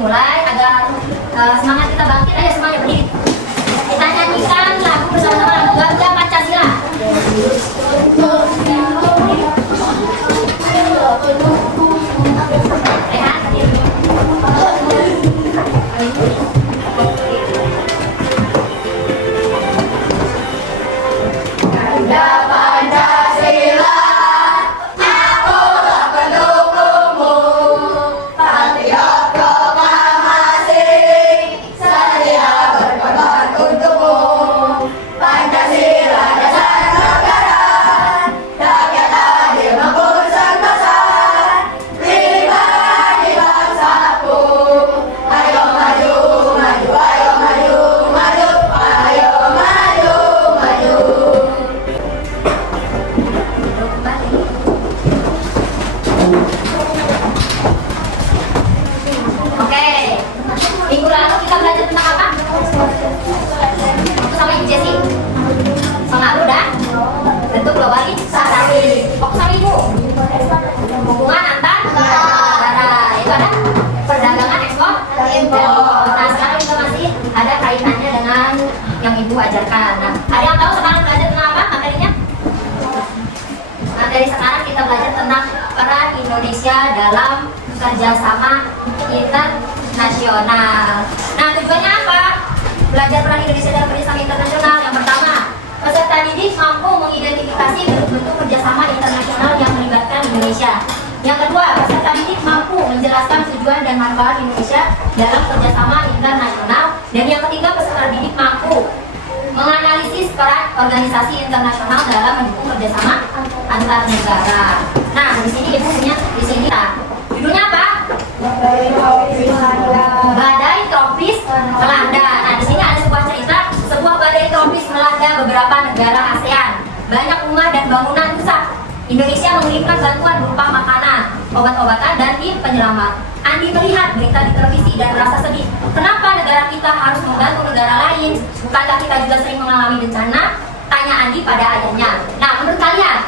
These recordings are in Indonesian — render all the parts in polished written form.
dimulai agar semangat kita bangkit. Ayo semuanya berdiri. Kita nyanyikan lagu bersama-sama, lagu Bangga Pancasila. Hubungan antar negara itu ada perdagangan ekspor impor. Nah sekarang kita masih ada kaitannya dengan yang ibu ajarkan. Nah ada yang tahu sekarang belajar tentang apa materinya? Nah dari sekarang kita belajar tentang peran Indonesia dalam kerjasama internasional. Nah tujuannya apa? Belajar peran Indonesia dalam kerjasama internasional. Yang pertama, peserta didik mampu mengidentifikasi bentuk-bentuk kerjasama internasional yang melibatkan Indonesia. Yang kedua, peserta didik mampu menjelaskan tujuan dan manfaat Indonesia dalam kerjasama internasional. Dan yang ketiga, peserta didik mampu menganalisis peran organisasi internasional dalam mendukung kerjasama antar negara. Nah, di sini ibu punya di sini. Nah, judulnya apa? Badai tropis melanda. Nah, di sini ada sebuah cerita. Sebuah badai tropis melanda beberapa negara ASEAN. Banyak rumah dan bangunan rusak. Indonesia mengirimkan bantuan berupa makanan, obat-obatan, dan tim penyelamat. Andi melihat berita di televisi dan merasa sedih. Kenapa negara kita harus membantu negara lain? Bukankah kita juga sering mengalami bencana? Tanya Andi pada ayahnya. Nah, menurut kalian,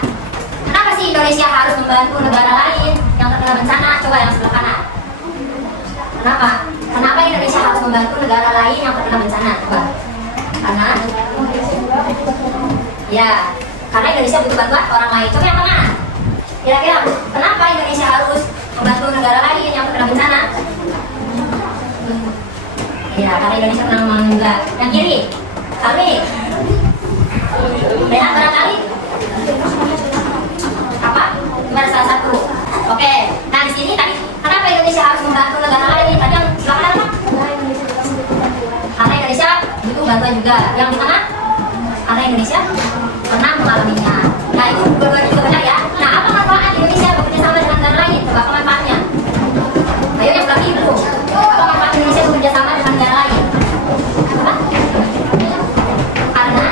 kenapa sih Indonesia harus membantu negara lain yang terkena bencana? Coba yang sebelah kanan. Kenapa? Kenapa Indonesia harus membantu negara lain yang terkena bencana? Coba. Karena ya, karena Indonesia butuh bantuan orang lain. Coba yang tengah. Kira-kira kenapa Indonesia harus membantu negara lain yang terkena bencana? Ya, karena Indonesia pernah menggak. Yang kiri, kali. Dan barangkali apa? Cuma salah satu. Oke. Nah di sini tadi kenapa Indonesia harus membantu negara lain? Tadi yang silakan apa? Karena Indonesia butuh bantuan juga. Yang di tengah? Karena Indonesia pernah mengalaminya. Nah itu dua-duanya juga benar ya. Nah apa manfaat Indonesia bekerja sama dengan negara lain? Coba apa manfaatnya? Ayo yang sebelah kiri dulu. Apa manfaat Indonesia bekerja sama dengan negara lain? Apa? Karena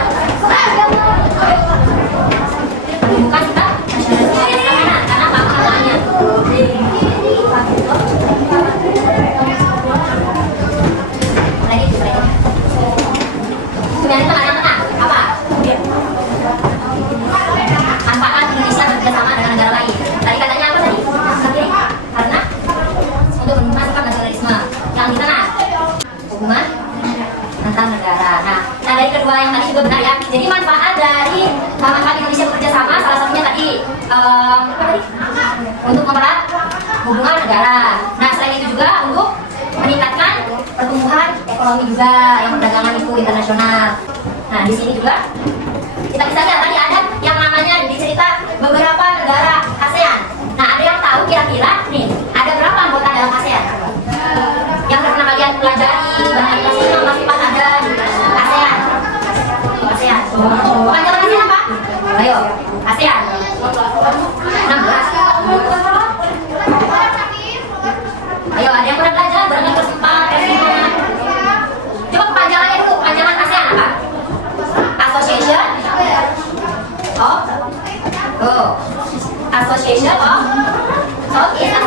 bukan kita nasionalisme. Karena apa manfaatnya? Kemudian tengah-tengah apa? Manfaat Indonesia bekerja sama dengan negara lain. Tadi katanya apa tadi? Karena untuk menunjukkan sikap nasionalisme. Yang di tengah hubungan antar negara. Nah dari kedua yang tadi juga benar ya. Jadi manfaat dari manfaat Indonesia bekerja sama salah satunya tadi untuk mempererat hubungan negara. Nah selain itu juga untuk meningkatkan pertumbuhan ekonomi juga yang perdagangan itu internasional. Nah di sini juga kita bisa lihat tadi ada yang namanya dicerita beberapa negara ASEAN. Nah ada yang tahu kira-kira nih ada berapa anggota dalam ASEAN? Yang pernah kalian pelajari bahkan kelas 5 kelas 4 ada di ASEAN. ASEAN. Panjangan ASEAN apa? Ayo ASEAN. 16. Ayo ada yang pernah belajar barangkali kelas 4 kelas 5. Coba kepanjangannya dulu. Panjangan ASEAN apa? Association of Association of Southeast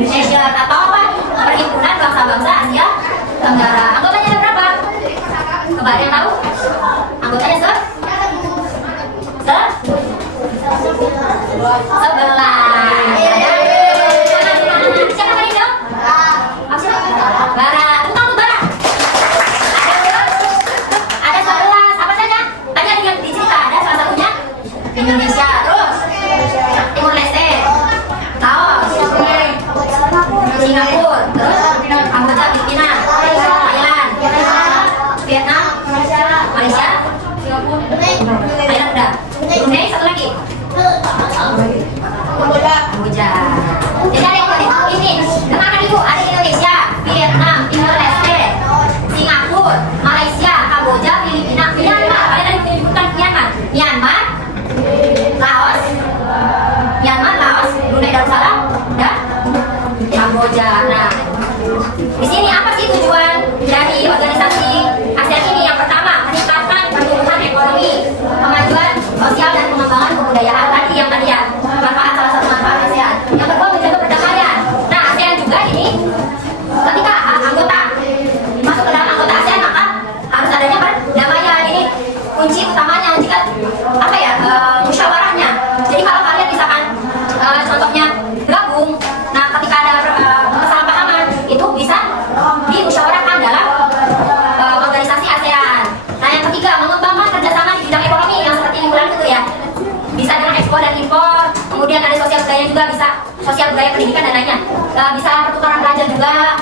Asia atau apa? Perhimpunan bangsa-bangsa Asia Tenggara. Anggotanya ada berapa? Coba ada yang tahu? Anggotanya 11. Siapa tadi dong? Indonesia. Terus Timur Leste, Laos, Singapura, terus Kamboja, Filipina, Thailand, Vietnam, Malaysia, Thailand udah. Brunei satu lagi. Kamboja. Jadi ada ini, dengarkan ibu, ada Indonesia, Vietnam, Timor Leste, Singapura, Malaysia, Kamboja, Filipina, Myanmar. Kalian tadi menyebutkan Myanmar, Laos, Brunei Darussalam, dan Kamboja. Nah, di sini apa sih tujuan dari organisasi ASEAN ini? Yang pertama, meningkatkan pertumbuhan ekonomi, kemajuan sosial dan pengembangan kebudayaan. Tadi ya, manfaat salah satu manfaat ASEAN. Yang kedua, menjaga perdamaian. Nah, ASEAN juga ini ketika anggota masuk ke dalam anggota ASEAN maka harus adanya perdamaian. Ini kunci utamanya jika musyawarahnya. Jadi kalau kalian misalkan contohnya gabung, nah ketika ada kesalahpahaman itu bisa dimusyawarahkan dalam organisasi ASEAN. Nah yang ketiga, mengembangkan kerjasama di bidang ekonomi yang seperti mingguan itu ya. Bisa dengan ekspor dan impor, kemudian ada sosial budaya juga, bisa sosial budaya pendidikan dan lainnya. Bisa pertukaran pelajar juga.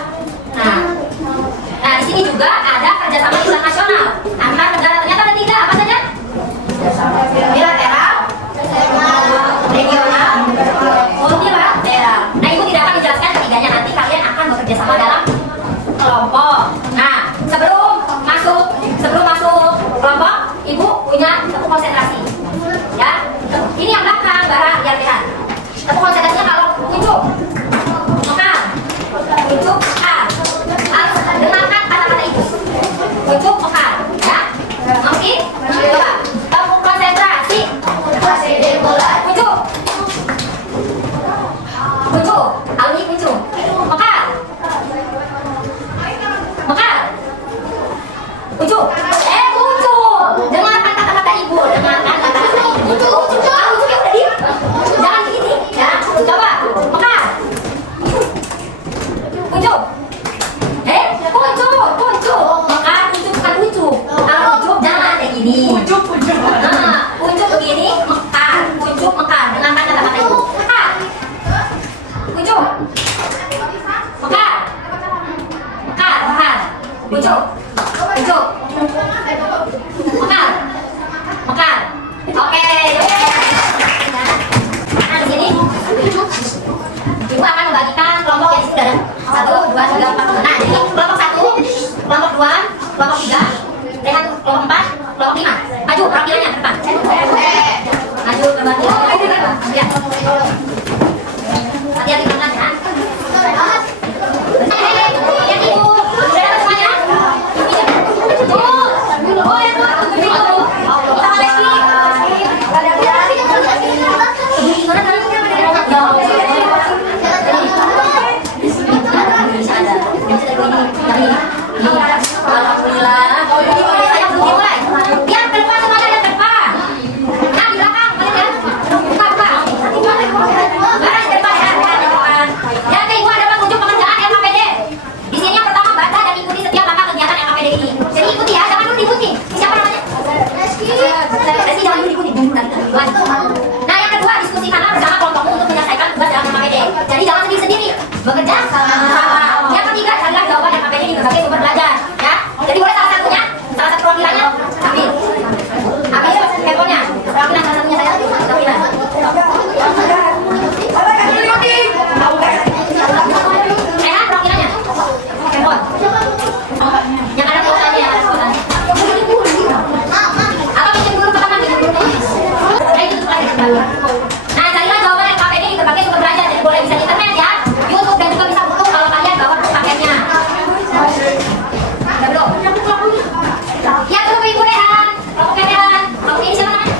Nah di sini juga ada kerjasama internasional antar negara. Ternyata ada tiga, apa saja? Bilateral, regional, multilateral. Nah ibu tidak akan menjelaskan ketiganya, nanti kalian akan bekerja sama dalam kelompok. Nah sebelum masuk kelompok, ibu punya tepuk konsentrasi. Ya, ini yang belakang, bara yang lihat. Tepuk konsentrasinya kalau kuncup, mekar, kuncup, mekar. Harus dengarkan kata-kata ibu. Kuncup, mekar. Ya, oke? Coba, tepuk konsentrasi. Kuncup, kuncup, alwi kuncup, mekar, mekar, kuncup. Kuncup. Dengarkan kata-kata ibu, dengarkan kata-kata ibu. Kuncup, kuncup ya udah di. Jangan begini, ya. Coba, mekar. Kuncup. Kuncup. Mekar, kuncup bukan kuncup. Kalau kuncup jangan kayak gini. Kuncup begini, mekar. Kuncup, mekar. Dengarkan kata-kata ibu. Mekar. Kuncup. Mekar. Kuncup. Mekar. Oke. Nah di sini ibu akan membagikan kelompok yang sudah ada 1, 2, 3, 4. Nah jadi kelompok 1, kelompok 2, kelompok 3, kelompok 4, kelompok 5. Maju perwakilannya ke depan. Maju perwakilannya. Ya. Hati-hati pelan ya. Lihat ibu. Sudah dapat semuanya? Nah yang kedua, diskusikanlah bersama kelompokmu untuk menyelesaikan tugas dalam MKPD. Jadi jangan sendiri-sendiri, bekerja sama-sama. Yang ketiga, carilah jawaban MKPD di berbagai sumber belajar. Ya, jadi boleh salah satu perwakilannya ambil handphonenya. Perwakilan salah satunya saya perwakilan. Perwakilannya handphone. Yang ada kuotanya ya, kuotanya. Atau bikin guru ke teman, bikin guru ke teman. Nah, carilah jawaban MKPD di berbagai sumber belajar. Jadi boleh bisa di internet ya, YouTube, dan juga bisa buku kalau kalian bawa paketnya. Udah belum? Ya, tunggu Ibu Rehan. Kelompok Rehan. Kelompok ini siapa namanya?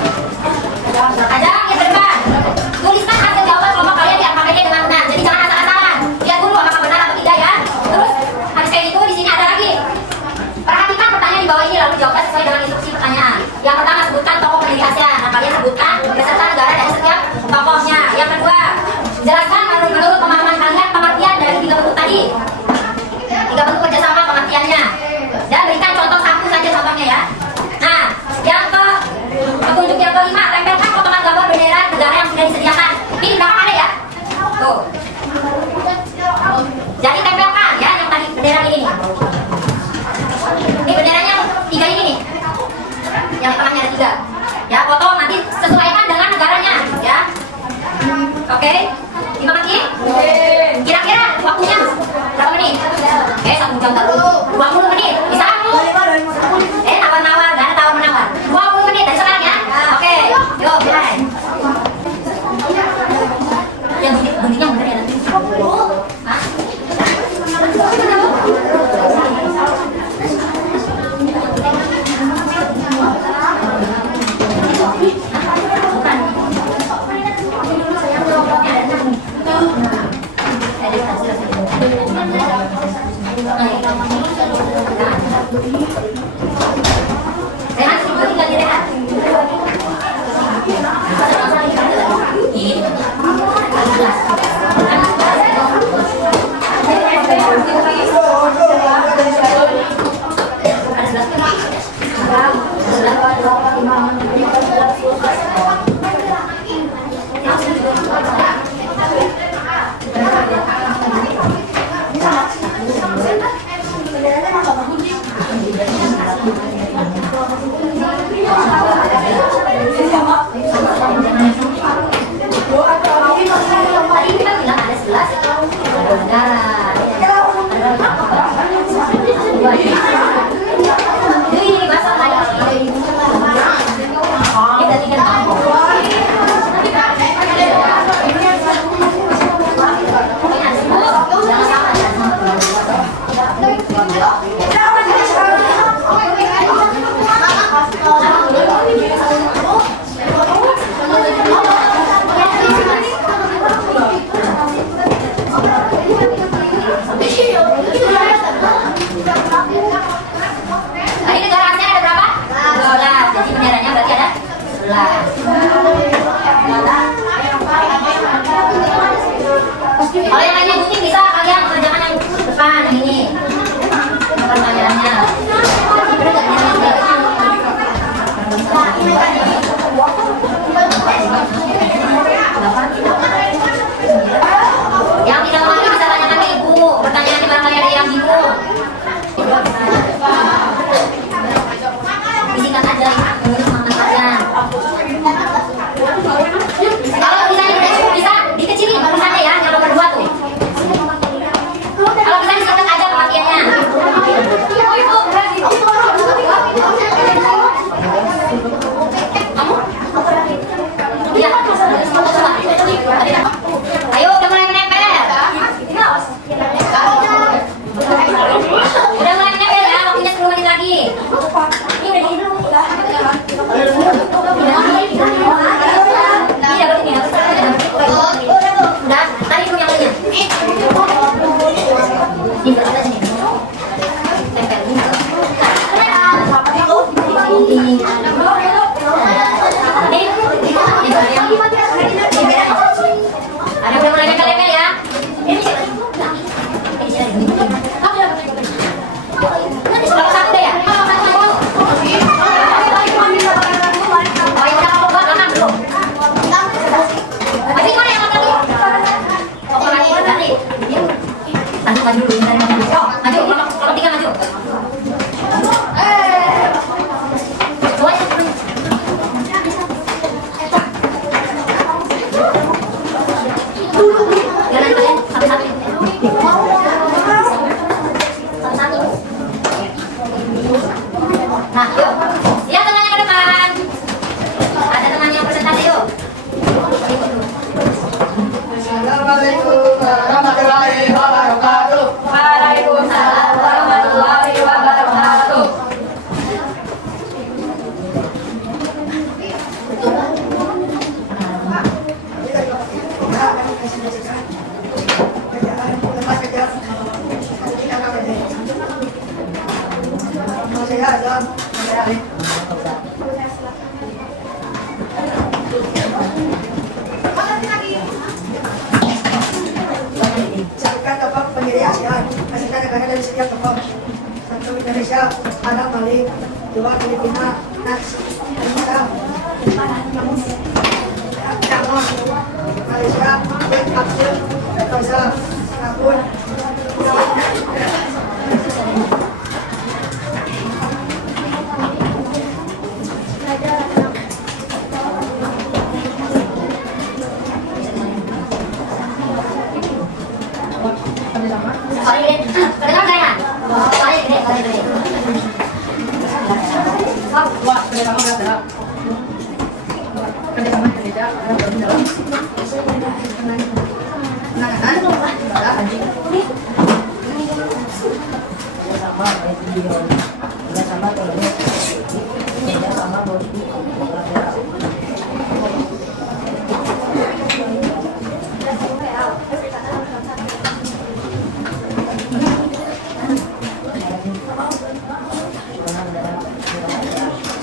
Ada yang berdepan. Tuliskan hasil jawaban kelompok kalian di MKPD dengan benar. Jadi jangan asal-asalan. Lihat dulu apakah benar atau tidak ya. Terus harus kayak gitu. Di sini ada lagi. Perhatikan pertanyaan di bawah ini lalu jawabkan sesuai dengan instruksi pertanyaan. Yang pertama, sebutkan tokoh pendiri ASEAN. Nah, kalian sebutkan beserta negara dan Kalau yang lainnya bunyi bisa kalian mengerjakan yang depan yang ini. Pertanyaannya. Yang tidak mengerti bisa tanyakan ke ibu. Pertanyaannya barangkali ada yang bingung. Disingkat aja menurut semangat kalian. Kalau bisa dikecilin tulisannya ya, yang nomor 2 tuh. Kalau bisa disingkat aja pengertiannya. Kamu? Iya. Ayo udah mulai menempel. Udah mulai menempel ya, waktunya 10 menit lagi. Ini udah di dulu. Iya, begini harus. Udah, tadi dulu yang lainnya. Ini berapa sini? Tempel ini. Ada udah mulai nempel-nempel ya. Kalau satu deh ya. Oh ya udah, kalau buat belakang dulu. Tapi mana yang tadi? Oh lagi tadi. Maju dulu. Maju, kalau 3 maju. Jalan kalian satu-satu. Satu-satu. Nah, yuk. Lihat temannya ke depan. Ada teman yang presentasi yuk. Assalamualaikum warahmatullahi wabarakatuh. Waalaikumsalam warahmatullahi wabarakatuh. Siapkan tokoh pendiri ASEAN, pastikan negara dari setiap tokoh. 1 Indonesia, Arab, Bali, 2 Filipina, Indonesia, Myanmar, Malaysia, Absul, Gaza, Singapura. Sorry, gede. Kedengar nggak ya? Sorry, gede. Wah, kerjasama berat. Kerjasama Indonesia, Arab, Bali dalam penanganan ibadah haji.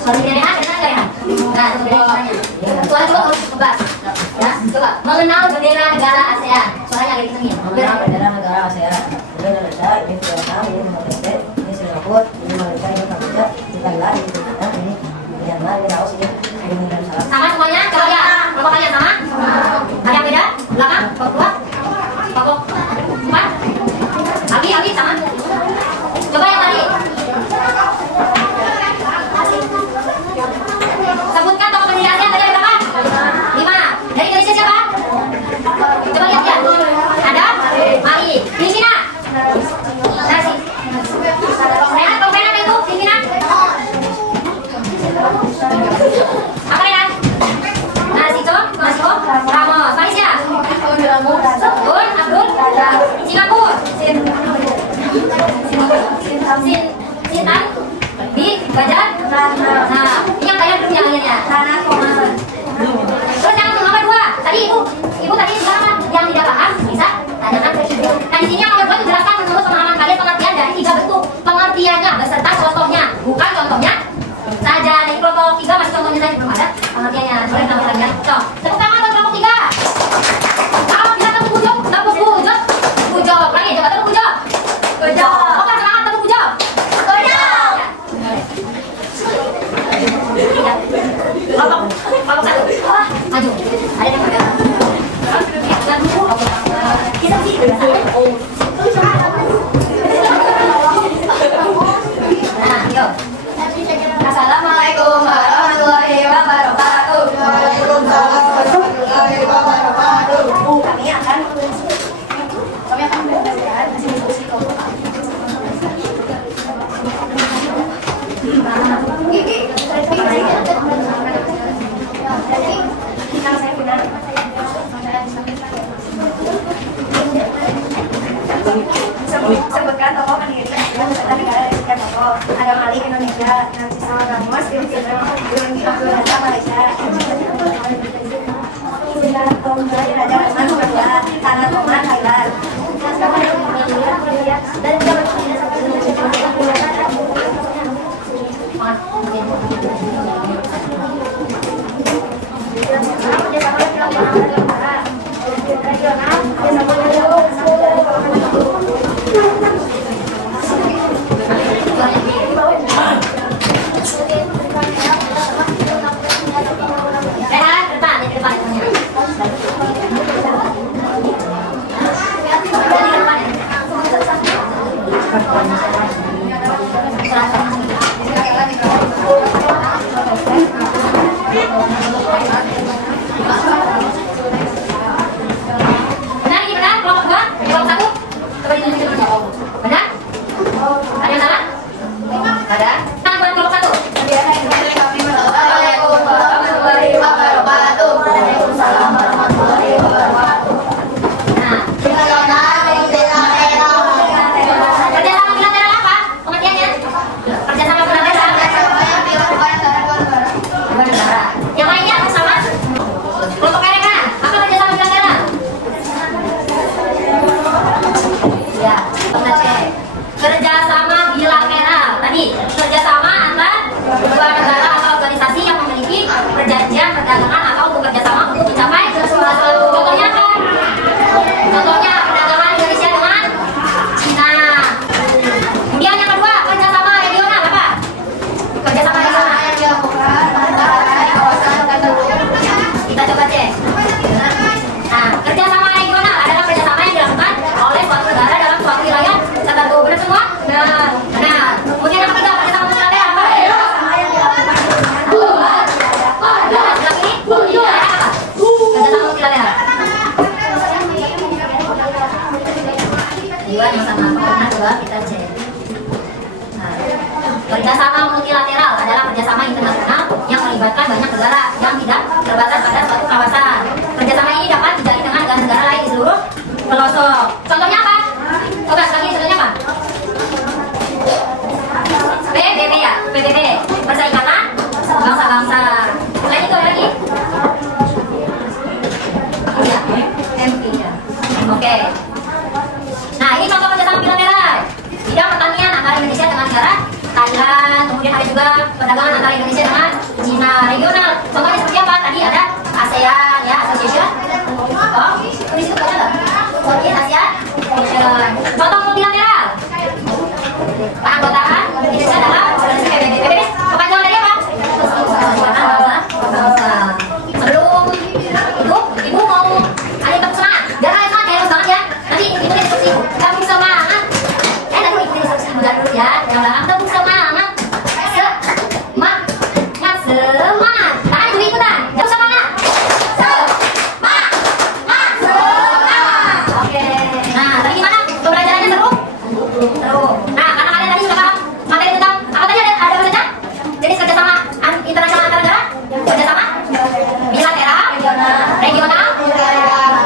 Sorry, gede. Kedengar nggak ya? Nah, suaranya. Suara coba harus kebas. Ya, coba. Mengenal bendera negara ASEAN. Suaranya agak dikecilin. Mengenal bendera negara ASEAN. Ini Indonesia, ini Vietnam, ini Malaysia, ini Singapura, ini Malaysia, ini Kamboja, ini Thailand, ini Vietnam, ini Myanmar, ini Laos, ini Darussalam. Sama semuanya? Coba ya. Kelompok kalian sama? Ada yang beda? Belakang? Kelompok 2? Kelompok 4? Abi sama? Coba yang tadi. Sebutkan tokoh pendiri ASEAN tadi ada berapa? 5. Dari Indonesia siapa? Coba lihat ya. Ada? Mari. Filipina. Nasi. Renat itu Filipina. Apa Renat? Nasi Ko. Ramos. Malaysia. Abdul. Singapura. Sintan. Di Bajar. Nah, ini yang kalian belum jalannya. Terus yang nomor 2, tadi ibu tadi bilang yang tidak paham bisa tanyakan ke ibu. Nah di sini yang nomor 2 dijelaskan menurut pemahaman kalian pengertian dari 3 bentuk pengertiannya beserta contohnya, bukan contohnya saja. Di kelompok 3 masih contohnya saja belum ada pengertiannya. Boleh tambah lagi ya. Tepuk tangan buat kelompok 3. Kalau bisa tepuk wujud Sebutkan tokoh pendiri Negara Republik Tokoh. Ada Malik Indonesia, Nancy Sama Ramos, Filipina, Abdul Razak Malaysia, Raja Rahman Korea, Tanah Toman Thailand. Benar ini benar, kelompok 2, kelompok 1. Coba ditunjukin dulu. Benar? Ada yang salah? Ada. Tangan buat kelompok 1. Nah, kerjasama bilateral apa? Pengertiannya? Kerjasama bilateral dua negara. Yang lainnya sama? Kelompok mereka, apa kerjasama bilateral? Ya, kita cek. Kerjasama bilateral tadi kerjasama antar dua negara atau organisasi yang memiliki perjanjian perdagangan atau bekerja sama untuk mencapai suatu. Contohnya apa? Contohnya perdagangan Indonesia dengan Cina. Kemudian yang kedua kerjasama regional apa? Kerjasama regional. Kita coba cek. Nah, kerjasama regional adalah kerjasama yang dilakukan oleh suatu negara dalam suatu wilayah tertentu. Benar semua? Benar. Benar. Kemudian yang ketiga kerjasama multilateral apa? Lagi ini? Apa? Kerjasama multilateral. Dua yang sama. Pernah coba kita cek. Nah, kerjasama multilateral adalah kerjasama internasional yang melibatkan banyak negara yang tidak terbatas pada suatu kawasan. Kerjasama ini dapat dijalin dengan negara-negara lain di seluruh pelosok. Contohnya apa? Coba lagi contohnya apa? PBB ya, PBB, Perserikatan Bangsa-Bangsa. Selain itu ada lagi? Ya, MP ya. Oke. Nah, ini contoh kerjasama bilateral. Bidang pertanian antara Indonesia dengan negara Thailand. Kemudian ada juga perdagangan antara Indonesia dengan Cina. Regional. Contohnya seperti apa? Tadi ada ASEAN ya, Association. Oh, di situ banyak nggak? Southeast Asia Association. Contoh multilateral. Keanggotaan Indonesia dalam organisasi PBB. PBB kepanjangan dari apa? Persekutuan Bangsa. Sebelum itu, ibu mau ada tepuk semangat. Jangan semangat ya, banget ya. Nanti ibu tepuk ibu. Tepuk semangat. Nanti ibu tepuk ibu dulu ya. Yang belakang tepuk semangat. Semangat. Tangan ibu ikutan. Tepuk semangat. Semangat. Oke. Nah, tadi gimana? Pembelajarannya seru? Seru. Nah, karena kalian tadi sudah paham materi tentang apa tadi ada baca? Jenis kerjasama internasional antar negara, kerjasama bilateral, regional,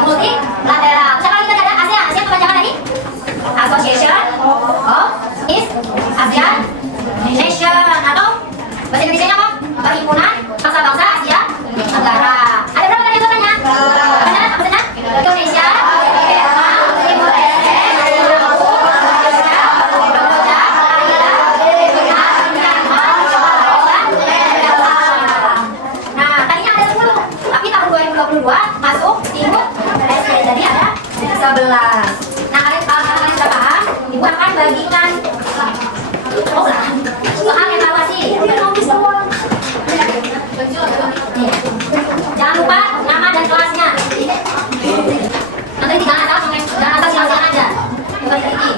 multilateral. Siapa lagi tadi ada? ASEAN. ASEAN kepanjangan dari Association of East Asian Nation atau bahasa Indonesianya apa? Perhimpunan Bangsa-Bangsa Asia Tenggara. Ada berapa tadi anggotanya? Benar, apa saja? Indonesia, Vietnam, Timor Leste, Malaysia, Kamboja, Thailand, Vietnam, Myanmar, Laos, Vietnam. Nah, tadinya ada 10, tapi tahun 2022 masuk Timor Leste, jadi ada 11. Nah, kalian sudah paham? Ibu akan bagikan soal evaluasi. Jangan lupa nama dan kelasnya. Nanti tinggal atas silakan aja. Coba ini.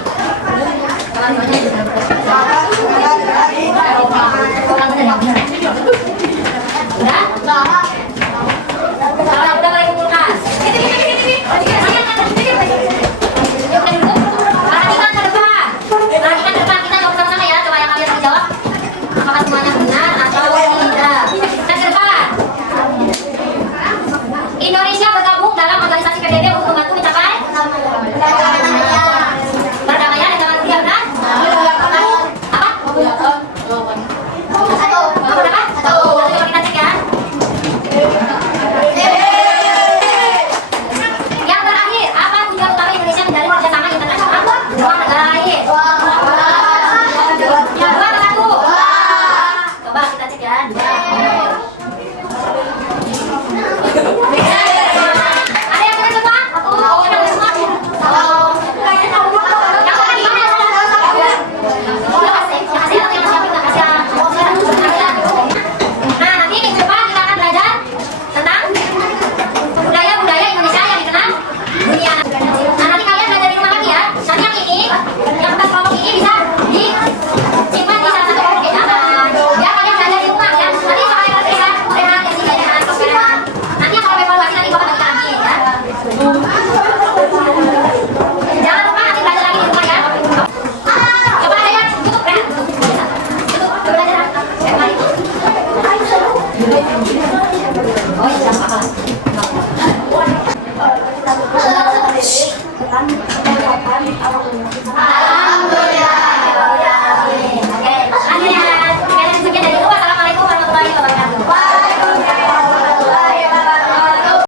Udah boleh kumpulkan. Indonesia bergabung dalam organisasi PBB untuk membantu mencapai perdamaian dan damai dunia, benar? Apa? Satu. Kita cek ya. Yang terakhir, apa tujuan utama Indonesia menjalin kerjasama internasional dengan negara lain? Yang dua apa satu? Coba kita cek ya. Ada yang benar semua? Yang benar semua? Yang benar gimana? Nah, nanti minggu depan kita akan belajar tentang budaya-budaya Indonesia yang dikenal dunia. Nah, nanti kalian belajar di rumah lagi ya. Nanti yang ini, yang bekas kelompok ini bisa disimpan di salah satu kelompok beda. Biar kalian belajar di rumah ya. Nanti kalau kalian rehat ya sih belajar kelompok. Nanti kalau evaluasi nanti gua akan bagi lagi ya. Jangan lupa nanti belajar lagi di rumah ya. Coba ada yang tutup rehat. Tutup belajar. Oh iya, apa? Kita mengucapkan